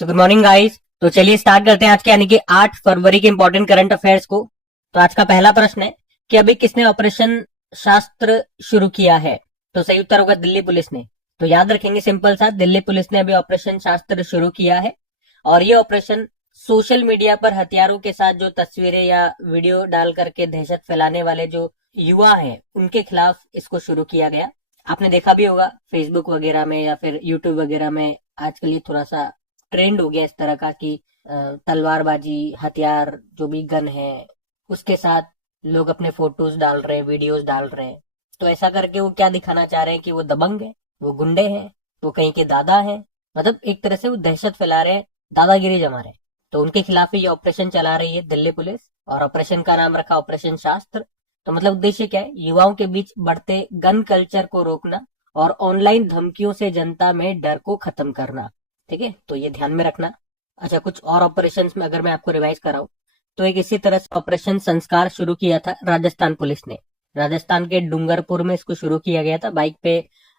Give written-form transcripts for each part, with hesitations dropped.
So good morning guys. तो चलिए start करते हैं आज के यानी कि 8 फरवरी के इंपॉर्टेंट करंट अफेयर्स को। तो आज का पहला प्रश्न है कि अभी किसने ऑपरेशन शास्त्र शुरू किया है। तो सही उत्तर होगा दिल्ली पुलिस ने। तो याद रखेंगे सिंपल सा, दिल्ली पुलिस ने अभी ऑपरेशन शास्त्र शुरू किया है और ये ऑपरेशन सोशल मीडिया पर हथियारों के साथ जो तस्वीरें या वीडियो डाल करके दहशत फैलाने वाले जो युवा हैं उनके खिलाफ इसको शुरू किया गया। आपने देखा भी होगा फेसबुक वगैरह में या फिर यूट्यूब वगैरह में आजकल ये थोड़ा सा ट्रेंड हो गया इस तरह का कि तलवारबाजी हथियार जो भी गन है उसके साथ लोग अपने फोटोज डाल रहे हैं, वीडियोस डाल रहे हैं। तो ऐसा करके वो क्या दिखाना चाह रहे हैं कि वो दबंग है, वो गुंडे हैं, वो कहीं के दादा हैं। मतलब एक तरह से वो दहशत फैला रहे हैं, दादागिरी जमा रहे हैं। तो उनके खिलाफ ही ये ऑपरेशन चला रही है दिल्ली पुलिस और ऑपरेशन का नाम रखा ऑपरेशन शास्त्र। तो मतलब उद्देश्य क्या है, युवाओं के बीच बढ़ते गन कल्चर को रोकना और ऑनलाइन धमकियों से जनता में डर को खत्म करना। ठीक है, तो ये ध्यान में रखना। अच्छा, कुछ और ऑपरेशन में अगर मैं आपको रिवाइज कराऊं तो एक इसी तरह से ऑपरेशन संस्कार शुरू किया था राजस्थान पुलिस ने। राजस्थान के डूंगरपुर में इसको शुरू किया गया था। बाइक पे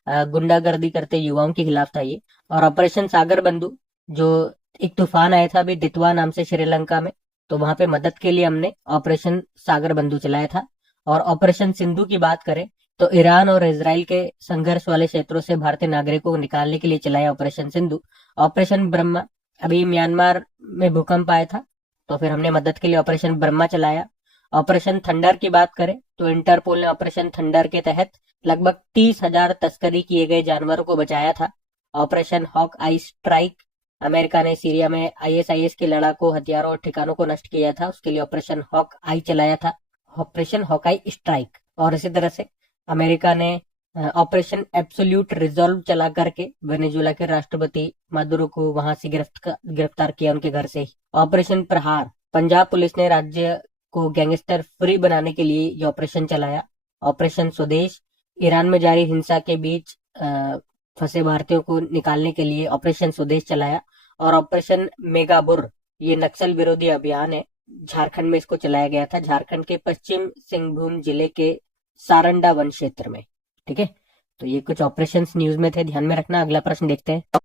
गुंडागर्दी करते युवाओं के खिलाफ था ये। और ऑपरेशन सागर बंधु, जो एक तूफान आया था अभी दितवा नाम से श्रीलंका में, तो वहां पे मदद के लिए हमने ऑपरेशन सागर बंधु चलाया था। और ऑपरेशन सिंधु की बात करें तो ईरान और इसराइल के संघर्ष वाले क्षेत्रों से भारतीय नागरिकों को निकालने के लिए चलाया ऑपरेशन सिंधु। ऑपरेशन ब्रह्मा, अभी म्यांमार में भूकंप आया था तो फिर हमने मदद के लिए ऑपरेशन ब्रह्मा चलाया। ऑपरेशन थंडर की बात करें तो इंटरपोल ने ऑपरेशन थंडर के तहत लगभग 30,000 तस्करी किए गए जानवरों को बचाया था। ऑपरेशन हॉक आई स्ट्राइक, अमेरिका ने सीरिया में आईएसआईएस के लड़ाकों हथियारों और ठिकानों को नष्ट किया था, उसके लिए ऑपरेशन हॉक आई चलाया था, ऑपरेशन हॉकाई स्ट्राइक। और इसी तरह से अमेरिका ने ऑपरेशन एब्सोल्यूट रिजॉल्व चला करके वेनेजुएला के राष्ट्रपति मादुरो को वहां से गिरफ्तार किया उनके घर से ही। ऑपरेशन प्रहार, पंजाब पुलिस ने राज्य को गैंगस्टर फ्री बनाने के लिए ये ऑपरेशन चलाया। ऑपरेशन स्वदेश, ईरान में जारी हिंसा के बीच फंसे भारतीयों को निकालने के लिए ऑपरेशन स्वदेश चलाया। और ऑपरेशन मेगाबुर, ये नक्सल विरोधी अभियान है, झारखंड में इसको चलाया गया था, झारखंड के पश्चिम सिंहभूम जिले के सारंडा वन क्षेत्र में। ठीक है, तो ये कुछ ऑपरेशंस न्यूज में थे, ध्यान में रखना। अगला प्रश्न देखते हैं।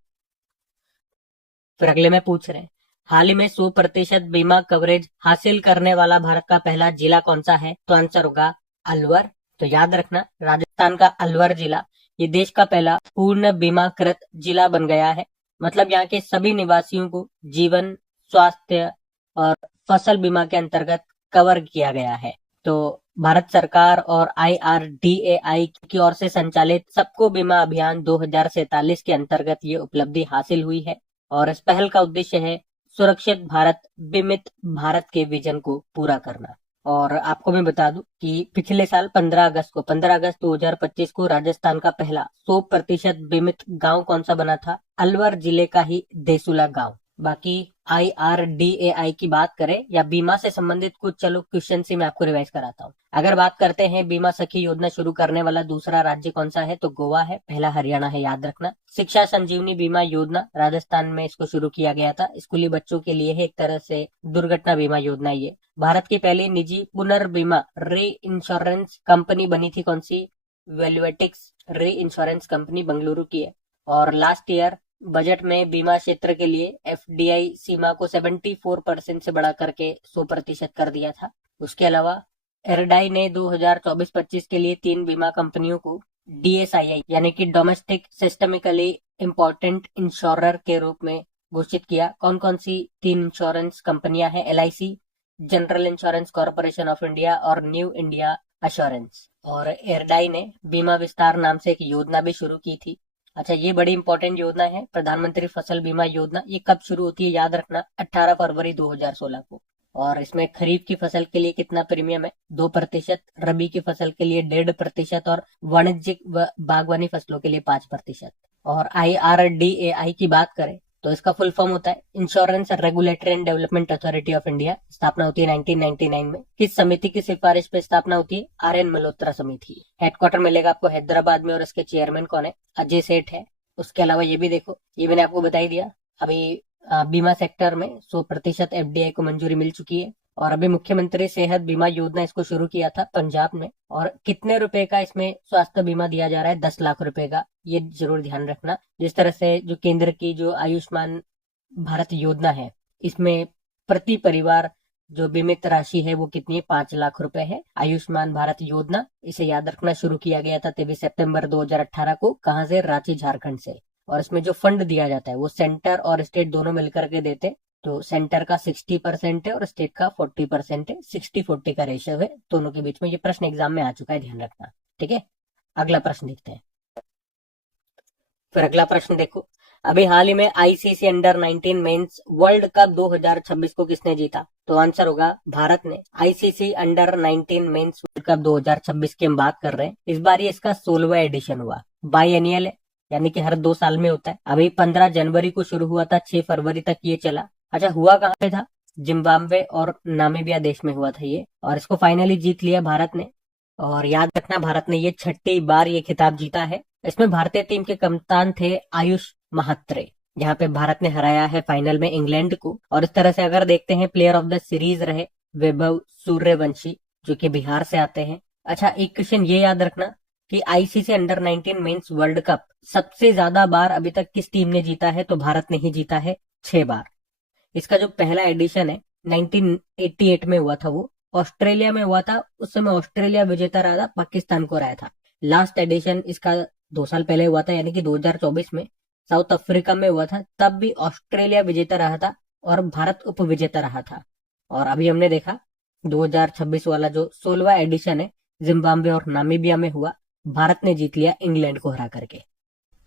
फिर अगले में पूछ रहे हैं, हाल ही में 100% बीमा कवरेज हासिल करने वाला भारत का पहला जिला कौन सा है। तो आंसर होगा अलवर। तो याद रखना, राजस्थान का अलवर जिला ये देश का पहला पूर्ण बीमाकृत जिला बन गया है। मतलब यहाँ के सभी निवासियों को जीवन, स्वास्थ्य और फसल बीमा के अंतर्गत कवर किया गया है। तो भारत सरकार और IRDAI की ओर से संचालित सबको बीमा अभियान 2047 के अंतर्गत ये उपलब्धि हासिल हुई है। और इस पहल का उद्देश्य है सुरक्षित भारत, बीमित भारत के विजन को पूरा करना। और आपको मैं बता दूं कि पिछले साल 15 अगस्त 2025 को राजस्थान का पहला 100% बीमित गांव कौन सा बना था, अलवर जिले का ही देसुला गांव। बाकी IRDAI की बात करें या बीमा से संबंधित कुछ चलो क्वेश्चन से मैं आपको रिवाइज कराता हूँ। अगर बात करते हैं बीमा सखी योजना शुरू करने वाला दूसरा राज्य कौन सा है, तो गोवा है, पहला हरियाणा है, याद रखना। शिक्षा संजीवनी बीमा योजना राजस्थान में इसको शुरू किया गया था, स्कूली बच्चों के लिए है, एक तरह से दुर्घटना बीमा योजना ये। भारत की पहली निजी पुनर्बीमा री इंश्योरेंस कंपनी बनी थी, कौन सी, वेल्वेटिक्स री इंश्योरेंस कंपनी बेंगलुरु की है। और लास्ट ईयर बजट में बीमा क्षेत्र के लिए FDI सीमा को 74% से बढ़ा करके 100% कर दिया था। उसके अलावा एरडाई ने 2024-25 के लिए 3 बीमा कंपनियों को DSII यानी कि डोमेस्टिक सिस्टमिकली इम्पोर्टेंट इंश्योरर के रूप में घोषित किया। कौन कौन सी 3 इंश्योरेंस कंपनियां हैं, LIC, general insurance corporation of India और न्यू इंडिया अश्योरेंस। और एरडाई ने बीमा विस्तार नाम से एक योजना भी शुरू की थी। अच्छा, ये बड़ी इंपॉर्टेंट योजना है प्रधानमंत्री फसल बीमा योजना। ये कब शुरू होती है, याद रखना, 18 फरवरी 2016 को। और इसमें खरीफ की फसल के लिए कितना प्रीमियम है, 2%, रबी की फसल के लिए 1.5% और वाणिज्यिक व बागवानी फसलों के लिए 5%। और IRDAI की बात करें तो इसका फुल फॉर्म होता है insurance regulatory and development authority of India. स्थापना होती है 1999 में। किस समिति की सिफारिश पे स्थापना होती है, RN मल्होत्रा समिति। हेडक्वार्टर मिलेगा आपको हैदराबाद में और इसके चेयरमैन कौन है, अजय सेठ है। उसके अलावा ये भी देखो, ये मैंने आपको बता ही दिया, अभी बीमा सेक्टर में 100% FDI को मंजूरी मिल चुकी है। और अभी मुख्यमंत्री सेहत बीमा योजना इसको शुरू किया था पंजाब में। और कितने रुपए का इसमें स्वास्थ्य बीमा दिया जा रहा है, 10 लाख रुपए का, ये जरूर ध्यान रखना। जिस तरह से जो केंद्र की जो आयुष्मान भारत योजना है, इसमें प्रति परिवार जो बीमित राशि है वो कितनी है? 5 लाख रुपए है। आयुष्मान भारत योजना, इसे याद रखना, शुरू किया गया था 23 सितंबर 2018 को। कहां से? रांची, झारखंड से। और इसमें जो फंड दिया जाता है वो सेंटर और स्टेट दोनों मिलकर के देते। तो सेंटर का 60% है और स्टेट का 40% है। 60-40 का रेशियो है दोनों के बीच में। ये प्रश्न एग्जाम में आ चुका है, ध्यान रखना। ठीक है, अगला प्रश्न देखते हैं। फिर अगला प्रश्न देखो, अभी हाल ही में ICC under 19 mains world cup 2026 को किसने जीता? तो आंसर होगा भारत ने। ICC under 19 mains world cup 2026 की हम बात कर रहे हैं। इस बार ये इसका 16वां एडिशन हुआ। बाईएनियल है, यानी कि हर 2 साल में होता है। अभी 15 जनवरी को शुरू हुआ था, 6 फरवरी तक ये चला। अच्छा, हुआ कहाँ पे था? जिम्बाब्वे और नामीबिया देश में हुआ था ये, और इसको फाइनली जीत लिया भारत ने। और याद रखना, भारत ने ये 6ठी बार ये खिताब जीता है। इसमें भारतीय टीम के कप्तान थे आयुष महात्रे, जहां पे भारत ने हराया है फाइनल में इंग्लैंड को। और इस तरह से अगर देखते हैं, प्लेयर ऑफ द सीरीज रहे वैभव सूर्यवंशी, जो कि बिहार से आते हैं। अच्छा, एक क्वेश्चन ये याद रखना कि ICC under 19 mains world cup सबसे ज्यादा बार अभी तक किस टीम ने जीता है? तो भारत ने ही जीता है, 6 बार। इसका जो पहला एडिशन है 1988 में हुआ था, वो ऑस्ट्रेलिया में हुआ था। उस समय ऑस्ट्रेलिया विजेता रहा था, पाकिस्तान को हराया था। लास्ट एडिशन इसका 2 साल पहले हुआ था, यानी कि 2024 में साउथ अफ्रीका में हुआ था। तब भी ऑस्ट्रेलिया विजेता रहा था और भारत उप विजेता रहा था। और अभी हमने देखा 2026 वाला जो 16वां एडिशन है, जिम्बाब्वे और नामीबिया में हुआ। भारत ने जीत लिया इंग्लैंड को हरा करके।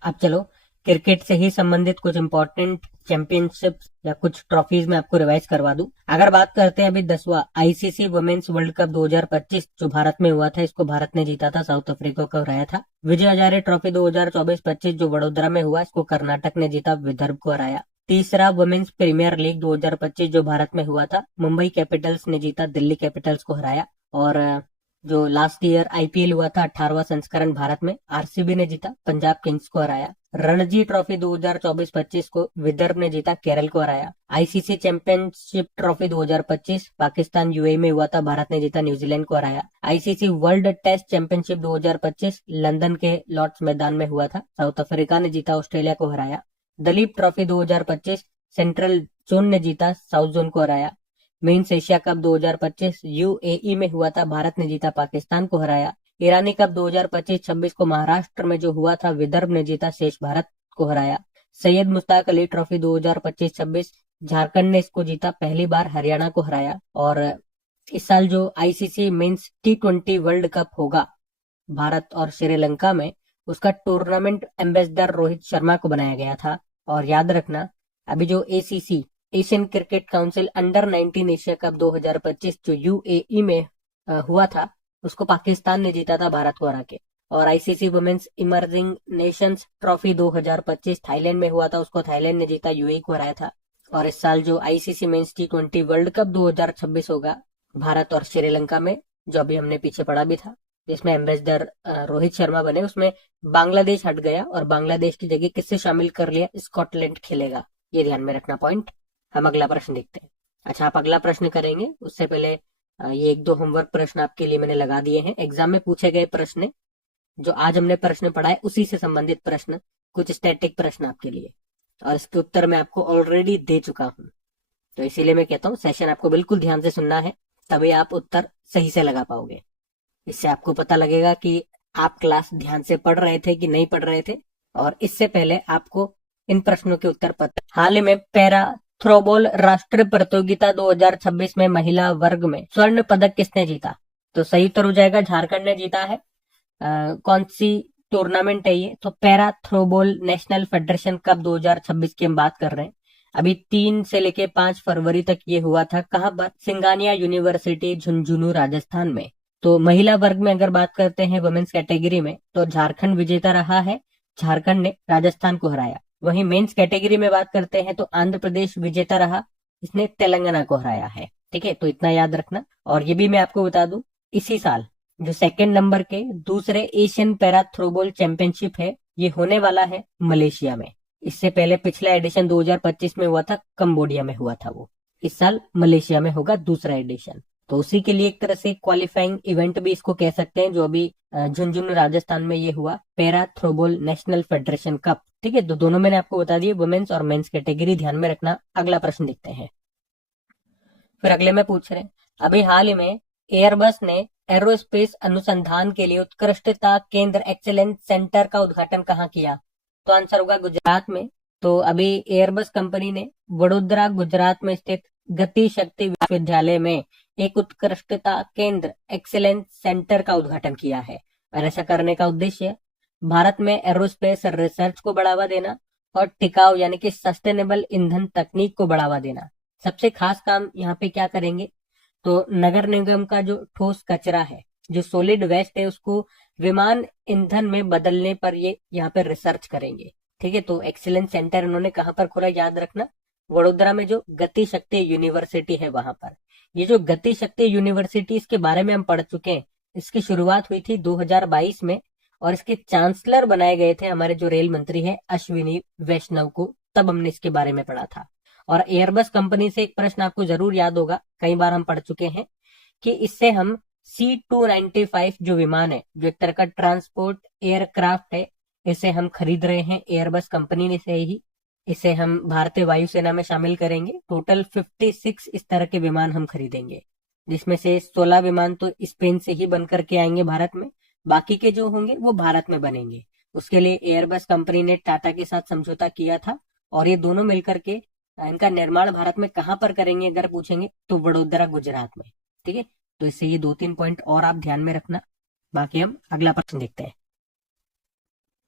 अब चलो, क्रिकेट से ही संबंधित कुछ इंपॉर्टेंट चैंपियनशिप या कुछ ट्रॉफीज में आपको रिवाइज करवा दूं। अगर बात करते हैं अभी 10वां आईसीसी वुमेन्स वर्ल्ड कप 2025 जो भारत में हुआ था, इसको भारत ने जीता था, साउथ अफ्रीका को हराया था। विजय हजारे ट्रॉफी 2024-25 जो वडोदरा में हुआ, इसको कर्नाटक ने जीता, विदर्भ को हराया। तीसरा वुमेन्स प्रीमियर लीग 2025 जो भारत में हुआ था, मुंबई कैपिटल्स ने जीता, दिल्ली कैपिटल्स को हराया। और जो लास्ट ईयर आईपीएल हुआ था 18वां संस्करण भारत में, आरसीबी ने जीता, पंजाब किंग्स को हराया। रणजी ट्रॉफी 2024-25 को विदर्भ ने जीता, केरल को हराया। ICC championship trophy 2025 Pakistan UAE में हुआ था, भारत ने जीता, न्यूजीलैंड को हराया। ICC world test championship 2025 London के लॉर्ड्स मैदान में हुआ था, साउथ अफ्रीका ने जीता, ऑस्ट्रेलिया को हराया। दलीप ट्रॉफी 2025 सेंट्रल जोन ने जीता, साउथ जोन को हराया। मेंस एशिया कप 2025 यूएई में हुआ था, भारत ने जीता, पाकिस्तान को हराया। ईरानी कप 2025-26 को महाराष्ट्र में जो हुआ था, विदर्भ ने जीता, शेष भारत को हराया। सैयद मुश्ताक अली ट्रॉफी 2025-26 झारखंड ने इसको जीता, पहली बार हरियाणा को हराया। और इस साल जो ICC men's T20 world cup होगा भारत और श्रीलंका में, उसका टूर्नामेंट एम्बेसडर रोहित शर्मा को बनाया गया था। और याद रखना, अभी जो ACC Asian cricket council under 19 Asia cup 2025 जो यूएई में हुआ था, उसको पाकिस्तान ने जीता था, भारत को हरा के। और ICC women's emerging nations trophy 2025 Thailand में हुआ था, उसको थाईलैंड ने जीता, यूएई को हराया था। और इस साल जो ICC men's T20 world cup 2026 होगा भारत और श्रीलंका में, जो अभी हमने पीछे पढ़ा भी था, जिसमें एम्बेसडर रोहित शर्मा बने, उसमें बांग्लादेश हट गया और बांग्लादेश की जगह किससे शामिल कर लिया? स्कॉटलैंड खेलेगा। ये ध्यान में रखना पॉइंट। हम अगला प्रश्न देखते हैं। अच्छा, आप अगला प्रश्न करेंगे उससे पहले ये 1-2 होमवर्क प्रश्न आपके लिए मैंने लगा दिए हैं। एग्जाम में पूछे गए प्रश्न जो आज हमने प्रश्न पढ़ा है, उसी से संबंधित प्रश्न, कुछ स्टैटिक प्रश्न आपके लिए, और इसके उत्तर मैं आपको ऑलरेडी दे चुका हूं। तो इसीलिए मैं कहता हूँ सेशन आपको बिल्कुल ध्यान से सुनना है, तभी आप उत्तर सही से लगा पाओगे। इससे आपको पता लगेगा कि आप क्लास ध्यान से पढ़ रहे थे कि नहीं पढ़ रहे थे। और इससे पहले आपको इन प्रश्नों के उत्तर पता। हाल ही में पैरा थ्रोबॉल राष्ट्रीय प्रतियोगिता 2026 में महिला वर्ग में स्वर्ण पदक किसने जीता? तो सही उत्तर हो जाएगा झारखंड ने जीता है। कौन सी टूर्नामेंट है ये? तो para throwball national federation cup 2026 की हम बात कर रहे हैं। अभी 3 से लेके 5 फरवरी तक ये हुआ था। कहां पर? सिंगानिया यूनिवर्सिटी झुंझुनू राजस्थान में। तो महिला वर्ग में अगर बात करते हैं वुमेन्स कैटेगरी में, तो झारखंड विजेता रहा है, झारखंड ने राजस्थान को हराया। वहीं मेंस कैटेगरी में बात करते हैं तो आंध्र प्रदेश विजेता रहा, इसने तेलंगाना को हराया है। ठीक है, तो इतना याद रखना। और ये भी मैं आपको बता दूं, इसी साल जो सेकंड नंबर के दूसरे एशियन पैरा थ्रोबॉल चैंपियनशिप है, ये होने वाला है मलेशिया में। इससे पहले पिछला एडिशन 2025 में हुआ था, कंबोडिया में हुआ था वो। इस साल मलेशिया में होगा दूसरा एडिशन। तो उसी के लिए एक तरह से क्वालिफाइंग इवेंट भी इसको कह सकते हैं, जो अभी झुंझुनू राजस्थान में ये हुआ, para throwball national federation cup ठीक है, तो दोनों मैंने आपको बता दिए, वुमेन्स और मेंस कैटेगरी ध्यान में रखना। अगला प्रश्न देखते हैं। फिर अगले में पूछ रहे हैं, अभी हाल ही में एयरबस ने एरोस्पेस अनुसंधान के लिए उत्कृष्टता केंद्र एक्सेलेंस सेंटर का उद्घाटन कहाँ किया? तो आंसर होगा गुजरात में। तो अभी एयरबस कंपनी ने वडोदरा गुजरात में स्थित गति शक्ति विश्वविद्यालय में एक उत्कृष्टता केंद्र एक्सेलेंस सेंटर का उद्घाटन किया है। और ऐसा करने का उद्देश्य भारत में एरोस्पेस रिसर्च को बढ़ावा देना और टिकाऊ यानी कि सस्टेनेबल ईंधन तकनीक को बढ़ावा देना। सबसे खास काम यहाँ पे क्या करेंगे, तो नगर निगम का जो ठोस कचरा है, जो सॉलिड वेस्ट है, उसको विमान ईंधन में बदलने पर ये यहाँ पे रिसर्च करेंगे। ठीक है, तो एक्सीलेंस सेंटर इन्होंने कहाँ पर खोला, याद रखना, वडोदरा में जो गति शक्ति यूनिवर्सिटी है वहां पर। ये जो गति शक्ति यूनिवर्सिटी, इसके बारे में हम पढ़ चुके हैं। इसकी शुरुआत हुई थी 2022 में और इसके चांसलर बनाए गए थे हमारे जो रेल मंत्री है अश्विनी वैष्णव को, तब हमने इसके बारे में पढ़ा था। और एयरबस कंपनी से एक प्रश्न आपको जरूर याद होगा, कई बार हम पढ़ चुके हैं, कि इससे हम C295 जो विमान है, जो एक तरह का ट्रांसपोर्ट एयरक्राफ्ट है, इसे हम खरीद रहे हैं एयरबस कंपनी से ही। इसे हम भारतीय वायुसेना में शामिल करेंगे। टोटल 56 इस तरह के विमान हम खरीदेंगे, जिसमें से 16 विमान तो स्पेन से ही बनकर के आएंगे भारत में, बाकी के जो होंगे वो भारत में बनेंगे। उसके लिए एयरबस कंपनी ने टाटा के साथ समझौता किया था और ये दोनों मिलकर के इनका निर्माण भारत में कहां पर करेंगे अगर पूछेंगे तो वडोदरा गुजरात में। ठीक है, तो इससे ये 2-3 पॉइंट और आप ध्यान में रखना। बाकी हम अगला प्रश्न देखते हैं।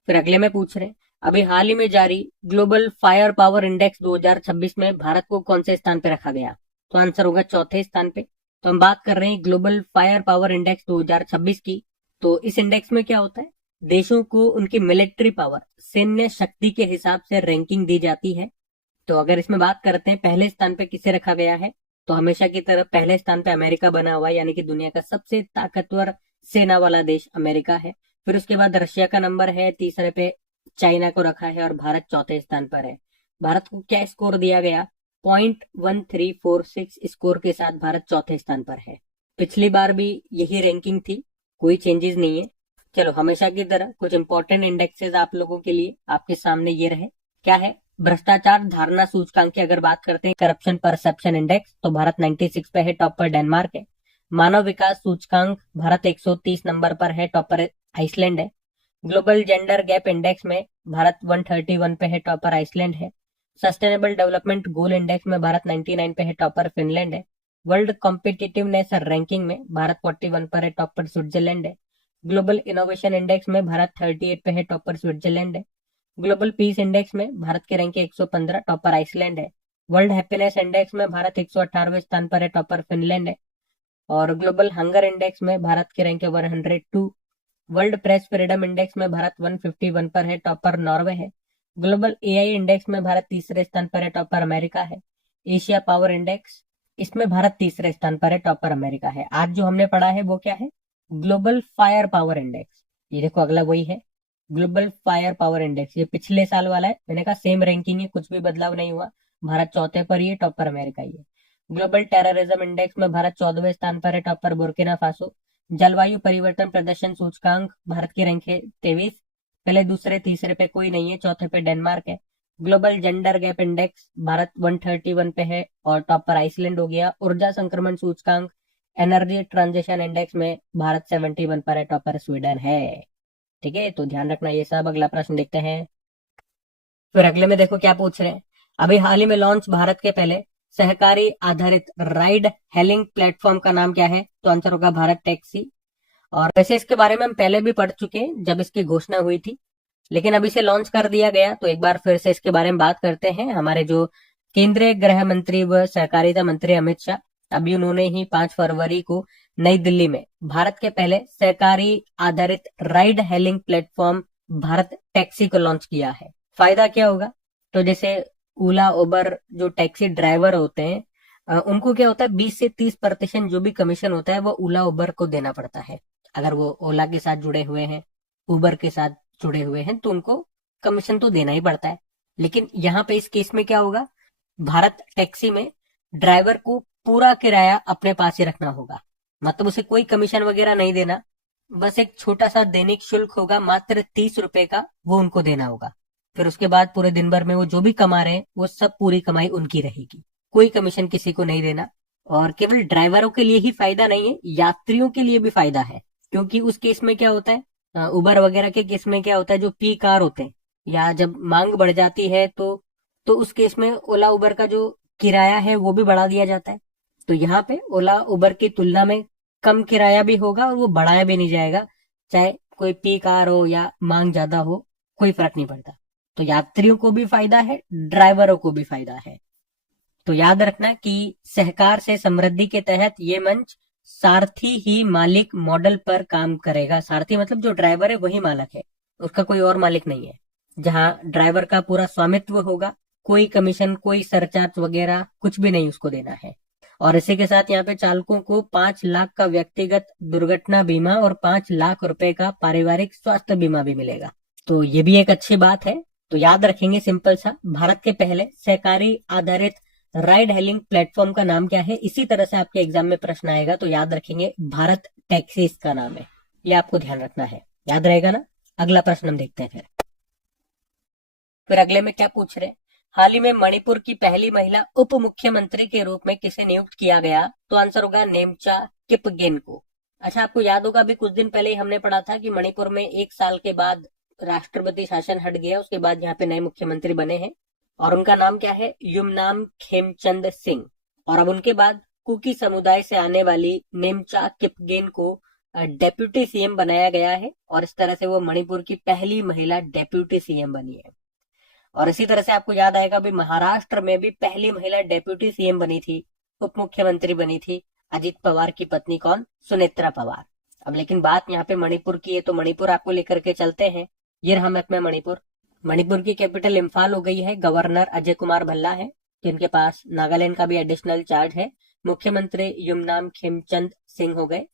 फिर अगले में पूछ रहे हैं, अभी हाल ही में जारी ग्लोबल फायर पावर इंडेक्स 2026 में भारत को कौन से स्थान पे रखा गया? तो आंसर होगा चौथे स्थान पे। तो हम बात कर रहे हैं ग्लोबल फायर पावर इंडेक्स 2026 की। तो इस इंडेक्स में क्या होता है, देशों को उनकी मिलिट्री पावर, सैन्य शक्ति के हिसाब से रैंकिंग दी जाती है। तो अगर इसमें बात करते हैं पहले स्थान पे किसे रखा गया है, तो हमेशा की तरह पहले स्थान पे अमेरिका बना हुआ है, यानी कि दुनिया का सबसे ताकतवर सेना वाला देश अमेरिका है। फिर उसके बाद रशिया का नंबर है, तीसरे पे चाइना को रखा है और भारत चौथे स्थान पर है। भारत को क्या स्कोर दिया गया? 0.1346 स्कोर के साथ भारत चौथे स्थान पर है। पिछली बार भी यही रैंकिंग थी, कोई चेंजेस नहीं है। चलो, हमेशा की तरह कुछ इंपॉर्टेंट इंडेक्सेस आप लोगों के लिए आपके सामने ये रहे। क्या है? भ्रष्टाचार धारणा सूचकांक की अगर बात करते हैं, करप्शन परसेप्शन इंडेक्स, तो भारत 96 पे है, टॉप पर डेनमार्क है। मानव विकास सूचकांक भारत 130 नंबर पर है, टॉप पर आइसलैंड है। ग्लोबल जेंडर गैप इंडेक्स में भारत 131 पे है, टॉप पर आइसलैंड है। सस्टेनेबल डेवलपमेंट गोल इंडेक्स में भारत 99 पे है, टॉप पर फिनलैंड है। वर्ल्ड कॉम्पिटिटिवनेस रैंकिंग में भारत 41 पर है, टॉप पर स्विट्जरलैंड है। ग्लोबल इनोवेशन इंडेक्स में भारत 38 पे है, टॉप पर स्विट्जरलैंड है। ग्लोबल पीस इंडेक्स में भारत के रैंक 115, टॉप पर आइसलैंड है। वर्ल्ड हैप्पीनेस इंडेक्स में भारत 118वें स्थान पर है, टॉप पर फिनलैंड है। और ग्लोबल हंगर इंडेक्स में भारत के rank 102। World press freedom index में भारत 151 पर है, टॉप पर नॉर्वे है। ग्लोबल एआई इंडेक्स में भारत तीसरे स्थान पर है, टॉप पर अमेरिका है। एशिया पावर इंडेक्स, इसमें भारत तीसरे स्थान पर है, टॉप पर अमेरिका है। आज जो हमने पढ़ा है वो क्या है? Global fire power index. ये देखो, अगला वही है, ग्लोबल फायर पावर इंडेक्स। ये पिछले साल वाला है, मैंने कहा सेम रैंकिंग है, कुछ भी बदलाव नहीं हुआ। भारत चौथे पर ही है, टॉप पर अमेरिका ही है। ग्लोबल टेररिज्म इंडेक्स में भारत 14वें स्थान पर है, टॉप पर बुर्किना फासो। जलवायु परिवर्तन प्रदर्शन सूचकांक, भारत की रैंक है 23, पहले दूसरे तीसरे पे कोई नहीं है, चौथे पे डेनमार्क है। Global gender gap index, Bharat 131 पे है और टॉप पर आइसलैंड हो गया। ऊर्जा संक्रमण सूचकांक, एनर्जी ट्रांजिशन इंडेक्स में भारत 71 पर है, टॉप पर स्वीडन है। ठीक है, तो ध्यान रखना ये सब। अगला प्रश्न देखते हैं। फिर अगले में देखो क्या पूछ रहे हैं, अभी हाल ही में लॉन्च भारत के पहले सहकारी आधारित राइड हेलिंग प्लेटफॉर्म का नाम क्या है? तो आंसर होगा भारत टैक्सी। और वैसे इसके बारे में हम पहले भी पढ़ चुके हैं जब इसकी घोषणा हुई थी, लेकिन अभी से लॉन्च कर दिया गया, तो एक बार फिर से इसके बारे में बात करते हैं। हमारे जो केंद्रीय गृह मंत्री व सहकारिता मंत्री अमित शाह, अभी उन्होंने ही 5 फरवरी को नई दिल्ली में भारत के पहले सहकारी आधारित ride hailing platform Bharat taxi को लॉन्च किया है। फायदा क्या होगा? तो जैसे ओला उबर जो टैक्सी ड्राइवर होते हैं, उनको क्या होता है, 20 से 30% जो भी कमीशन होता है वो ओला उबर को देना पड़ता है। अगर वो ओला के साथ जुड़े हुए हैं, उबर के साथ जुड़े हुए हैं, तो उनको कमीशन तो देना ही पड़ता है। लेकिन यहाँ पे इस केस में क्या होगा, भारत टैक्सी में ड्राइवर को पूरा किराया अपने पास ही रखना होगा, मतलब उसे कोई कमीशन वगैरह नहीं देना, बस एक छोटा सा दैनिक शुल्क होगा मात्र 30 रुपए का, वो उनको देना होगा। फिर उसके बाद पूरे दिन भर में वो जो भी कमा रहे हैं वो सब पूरी कमाई उनकी रहेगी, कोई कमीशन किसी को नहीं देना। और केवल ड्राइवरों के लिए ही फायदा नहीं है, यात्रियों के लिए भी फायदा है। क्योंकि उस केस में क्या होता है, उबर वगैरह के केस में क्या होता है, जो पी कार होते हैं या जब मांग बढ़ जाती है तो उस केस में ओला उबर का जो किराया है वो भी बढ़ा दिया जाता है। तो यहाँ पे ओला उबर की तुलना में कम किराया भी होगा और वो बढ़ाया भी नहीं जाएगा, चाहे कोई पी कार हो या मांग ज्यादा हो, कोई फर्क नहीं पड़ता। तो यात्रियों को भी फायदा है, ड्राइवरों को भी फायदा है। तो याद रखना कि सहकार से समृद्धि के तहत ये मंच सारथी ही मालिक मॉडल पर काम करेगा। सारथी मतलब जो ड्राइवर है वही मालिक है, उसका कोई और मालिक नहीं है। जहां ड्राइवर का पूरा स्वामित्व होगा, कोई कमीशन, कोई सरचार्ज वगैरह कुछ भी नहीं उसको देना है। और इसी के साथ यहाँ पे चालकों को 5 लाख का व्यक्तिगत दुर्घटना बीमा और 5 लाख रुपए का पारिवारिक स्वास्थ्य बीमा भी मिलेगा। तो ये भी एक अच्छी बात है। तो याद रखेंगे सिंपल सा, भारत के पहले सहकारी आधारित राइड हेलिंग प्लेटफॉर्म का नाम क्या है। इसी तरह से आपके एग्जाम में प्रश्न आएगा, तो याद रखेंगे भारत टैक्सीज का नाम है, ये आपको ध्यान रखना है, याद रहेगा ना। अगला प्रश्न हम देखते हैं। फिर अगले में क्या पूछ रहे हैं, हाल ही में मणिपुर की पहली महिला उप मुख्यमंत्री के रूप में किसे नियुक्त किया गया। तो आंसर होगा नेमचा किपगेन को। अच्छा, आपको याद होगा अभी कुछ दिन पहले ही हमने पढ़ा था कि मणिपुर में 1 साल के बाद राष्ट्रपति शासन हट गया, उसके बाद यहाँ पे नए मुख्यमंत्री बने हैं और उनका नाम क्या है, युमनाम खेमचंद सिंह। और अब उनके बाद कुकी समुदाय से आने वाली नेमचा किपगेन को डेप्यूटी सीएम बनाया गया है और इस तरह से वो मणिपुर की पहली महिला डेप्यूटी सीएम बनी है। और इसी तरह से आपको याद आएगा अभी महाराष्ट्र में भी पहली महिला डेप्यूटी सीएम बनी थी, उप मुख्यमंत्री बनी थी, अजित पवार की पत्नी कौन, सुनेत्रा पवार। अब लेकिन बात यहाँ पे मणिपुर की है, तो मणिपुर आपको लेकर के चलते हैं। ये रहा मैप में मणिपुर। मणिपुर की कैपिटल इम्फाल हो गई है, गवर्नर अजय कुमार भल्ला है जिनके पास नागालैंड का भी एडिशनल चार्ज है, मुख्यमंत्री युमनाम खेमचंद सिंह हो गए।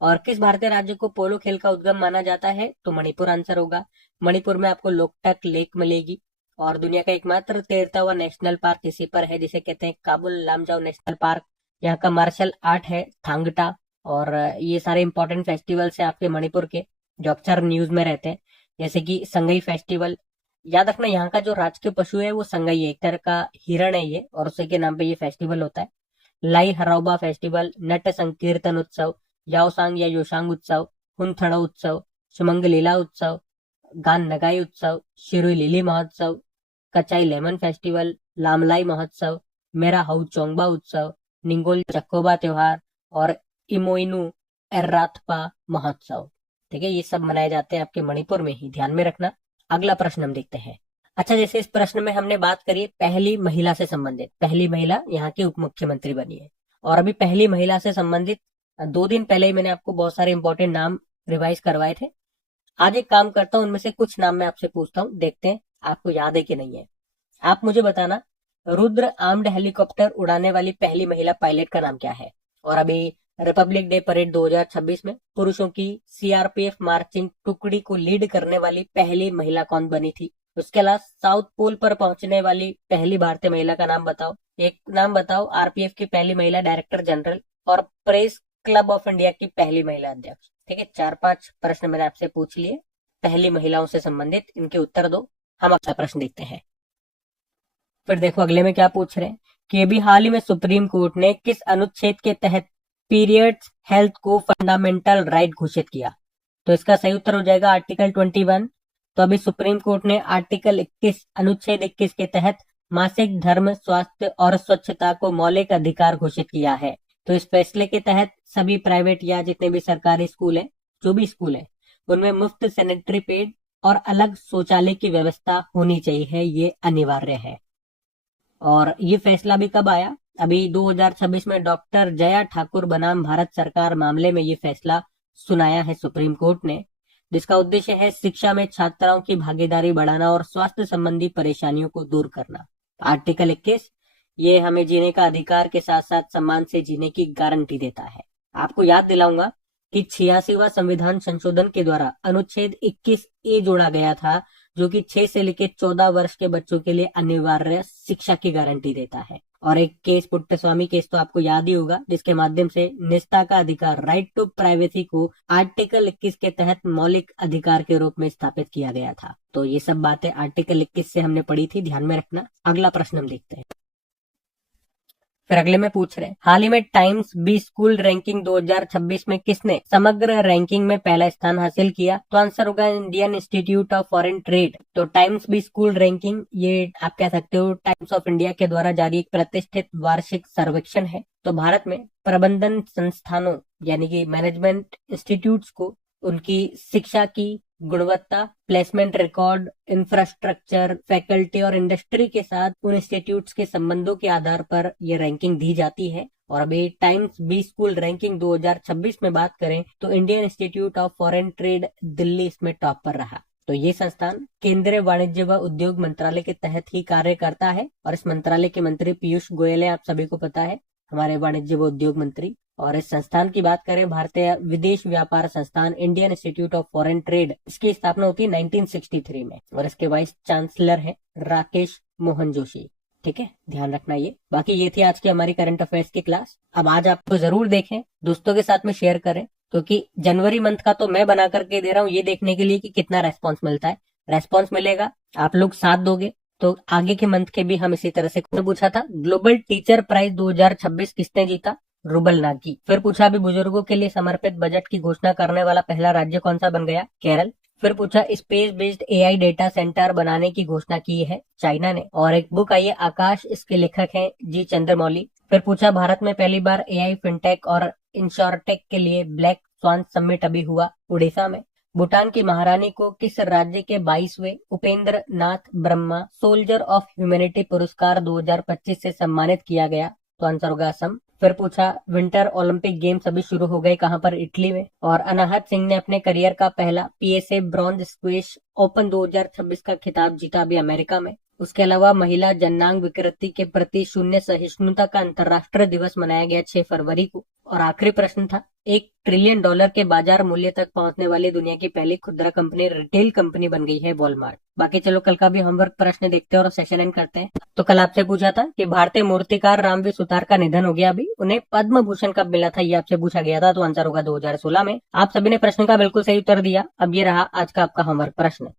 और किस भारतीय राज्य को पोलो खेल का उद्गम माना जाता है, तो मणिपुर आंसर होगा। मणिपुर में आपको लोकटक लेक मिलेगी और दुनिया का एकमात्र तैरता हुआ नेशनल पार्क इसी पर है, जिसे कहते हैं काबुल लामजाओ नेशनल पार्क। यहाँ का मार्शल आर्ट है थांगटा। और ये सारे इंपॉर्टेंट फेस्टिवल्स है आपके मणिपुर के जो अक्सर न्यूज में रहते हैं, जैसे कि संगई फेस्टिवल। याद रखना यहाँ का जो राजकीय पशु है वो संगई है, एक तरह का हिरण है ये, और उसी के नाम पे ये फेस्टिवल होता है। लाई हराउबा फेस्टिवल, नट संकीर्तन उत्सव, याओसांग या योशांग उत्सव, हुनथड़ो उत्सव, सुमंग लीला उत्सव, गान नगाई उत्सव, शिरुई लिली महोत्सव, कचाई लेमन फेस्टिवल, लामलाई महोत्सव, मेरा हाउ चोंगबा उत्सव, निंगोल चक्कोबा त्योहार और इमोइनु एर्राथपा महोत्सव। ठीक है, ये सब मनाए जाते हैं आपके मणिपुर में ही, ध्यान में रखना। अगला प्रश्न हम देखते हैं। अच्छा, जैसे इस प्रश्न में हमने बात करी पहली महिला से संबंधित, पहली महिला यहाँ की उप मुख्यमंत्री बनी है। और अभी पहली महिला से संबंधित 2 दिन पहले ही मैंने आपको बहुत सारे इंपॉर्टेंट नाम रिवाइज करवाए थे। आज एक काम करता हूं, उनमें से कुछ नाम मैं आपसे पूछता हूँ, देखते हैं आपको याद है कि नहीं है। आप मुझे बताना, रुद्र आर्म्ड हेलीकॉप्टर उड़ाने वाली पहली महिला पायलट का नाम क्या है। और अभी रिपब्लिक डे परेड 2026 में पुरुषों की सीआरपीएफ मार्चिंग टुकड़ी को लीड करने वाली पहली महिला कौन बनी थी। उसके अलावा साउथ पोल पर पहुंचने वाली पहली भारतीय महिला का नाम बताओ। एक नाम बताओ आरपीएफ की पहली महिला डायरेक्टर जनरल और प्रेस क्लब ऑफ इंडिया की पहली महिला अध्यक्ष। ठीक है, 4-5 प्रश्न मैंने आपसे पूछ लिए पहली महिलाओं से संबंधित, इनके उत्तर दो। हम अगला प्रश्न देखते हैं। फिर देखो अगले में क्या पूछ रहे हैं कि अभी हाल ही में सुप्रीम कोर्ट ने किस अनुच्छेद के तहत पीरियड्स हेल्थ को फंडामेंटल राइट घोषित किया। तो इसका सही उत्तर हो जाएगा आर्टिकल 21। तो अभी सुप्रीम कोर्ट ने आर्टिकल 21 अनुच्छेद 21 के तहत मासिक धर्म, स्वास्थ्य और स्वच्छता को मौलिक अधिकार घोषित किया है। तो इस फैसले के तहत सभी प्राइवेट या जितने भी सरकारी स्कूल है, जो भी स्कूल है, उनमें मुफ्त सैनिटरी पैड और अलग शौचालय की व्यवस्था होनी चाहिए, ये अनिवार्य है। और ये फैसला भी कब आया, अभी 2026 में डॉक्टर जया ठाकुर बनाम भारत सरकार मामले में ये फैसला सुनाया है सुप्रीम कोर्ट ने, जिसका उद्देश्य है शिक्षा में छात्राओं की भागीदारी बढ़ाना और स्वास्थ्य संबंधी परेशानियों को दूर करना। आर्टिकल 21 ये हमें जीने का अधिकार के साथ साथ सम्मान से जीने की गारंटी देता है। आपको याद दिलाऊंगा कि 86वां संविधान संशोधन के द्वारा अनुच्छेद 21A जोड़ा गया था, जो कि 6 से लेकर 14 वर्ष के बच्चों के लिए अनिवार्य शिक्षा की गारंटी देता है। और एक केस पुट्टस्वामी केस तो आपको याद ही होगा, जिसके माध्यम से निजता का अधिकार, राइट टू प्राइवेसी को आर्टिकल 21 के तहत मौलिक अधिकार के रूप में स्थापित किया गया था। तो ये सब बातें आर्टिकल 21 से हमने पढ़ी थी, ध्यान में रखना। अगला प्रश्न हम देखते हैं। फिर अगले में पूछ रहे हैं, हाल ही में टाइम्स बी स्कूल रैंकिंग 2026 में किसने समग्र रैंकिंग में पहला स्थान हासिल किया? तो आंसर होगा Indian institute of foreign trade. तो टाइम्स बी स्कूल रैंकिंग, ये आप कह सकते हो टाइम्स ऑफ इंडिया के द्वारा जारी एक प्रतिष्ठित वार्षिक सर्वेक्षण है। तो भारत में प्रबंधन संस्थानों यानी कि मैनेजमेंट इंस्टीट्यूट्स को उनकी शिक्षा की गुणवत्ता, प्लेसमेंट रिकॉर्ड, इंफ्रास्ट्रक्चर, फैकल्टी और इंडस्ट्री के साथ उन इंस्टीट्यूट्स के संबंधों के आधार पर ये रैंकिंग दी जाती है। और अभी टाइम्स बी स्कूल रैंकिंग 2026 में बात करें तो Indian institute of foreign trade Delhi इसमें टॉप पर रहा। तो ये संस्थान केंद्रीय वाणिज्य व उद्योग मंत्रालय के तहत ही कार्य करता है और इस मंत्रालय के मंत्री पीयूष गोयल है, आप सभी को पता है, हमारे वाणिज्य व उद्योग मंत्री। और इस संस्थान की बात करें, भारतीय विदेश व्यापार संस्थान Indian institute of foreign trade, इसकी स्थापना होती है 1963 में और इसके वाइस चांसलर है राकेश मोहन जोशी। ठीक है, ध्यान रखना ये। बाकी ये थी आज की हमारी करंट अफेयर्स की क्लास। अब आज आपको जरूर देखें, दोस्तों के साथ में शेयर करें, क्योंकि जनवरी मंथ का तो मैं बना करके दे रहा हूँ ये देखने के लिए कि कितना रेस्पॉन्स मिलता है। रेस्पॉन्स मिलेगा, आप लोग साथ दोगे तो आगे के मंथ के भी हम इसी तरह से पूछा था। ग्लोबल टीचर प्राइज 2026 किसने जीता? रुबल नागी। फिर पूछा अभी बुजुर्गों के लिए समर्पित बजट की घोषणा करने वाला पहला राज्य कौन सा बन गया? केरल। फिर पूछा space based AI data centre बनाने की घोषणा की है चाइना ने। और एक बुक आई है आकाश, इसके लेखक हैं जी चंद्रमौली। फिर पूछा भारत में पहली बार एआई फिनटेक और इंश्योरटेक के लिए ब्लैक स्वान समिट अभी हुआ उड़ीसा में। भूटान की महारानी को किस राज्य के 22वें Upendra Nath Brahma soldier of humanity पुरस्कार 2025 से सम्मानित किया गया? तो आंसर होगा असम। फिर पूछा विंटर ओलंपिक गेम्स अभी शुरू हो गए, कहां पर? इटली में। और अनाहत सिंह ने अपने करियर का पहला पीएसए ब्रॉन्ज स्क्वैश ओपन 2026 का खिताब जीता अभी अमेरिका में। उसके अलावा महिला जननांग विकृति के प्रति शून्य सहिष्णुता का अंतर्राष्ट्रीय दिवस मनाया गया 6 फरवरी को। और आखिरी प्रश्न था, $1 ट्रिलियन के बाजार मूल्य तक पहुंचने वाली दुनिया की पहली खुदरा कंपनी, रिटेल कंपनी बन गई है वॉलमार्ट। बाकी चलो कल का भी होमवर्क प्रश्न देखते हैं और सेशन एंड करते हैं। तो कल आपसे पूछा था कि भारतीय मूर्तिकार रामवीर सुतार का निधन हो गया अभी, उन्हें पद्म भूषण कब मिला था, ये आपसे पूछा गया था। तो आंसर होगा 2016 में। आप सभी ने प्रश्न का बिल्कुल सही उत्तर दिया। अब ये रहा आज का आपका होमवर्क प्रश्न।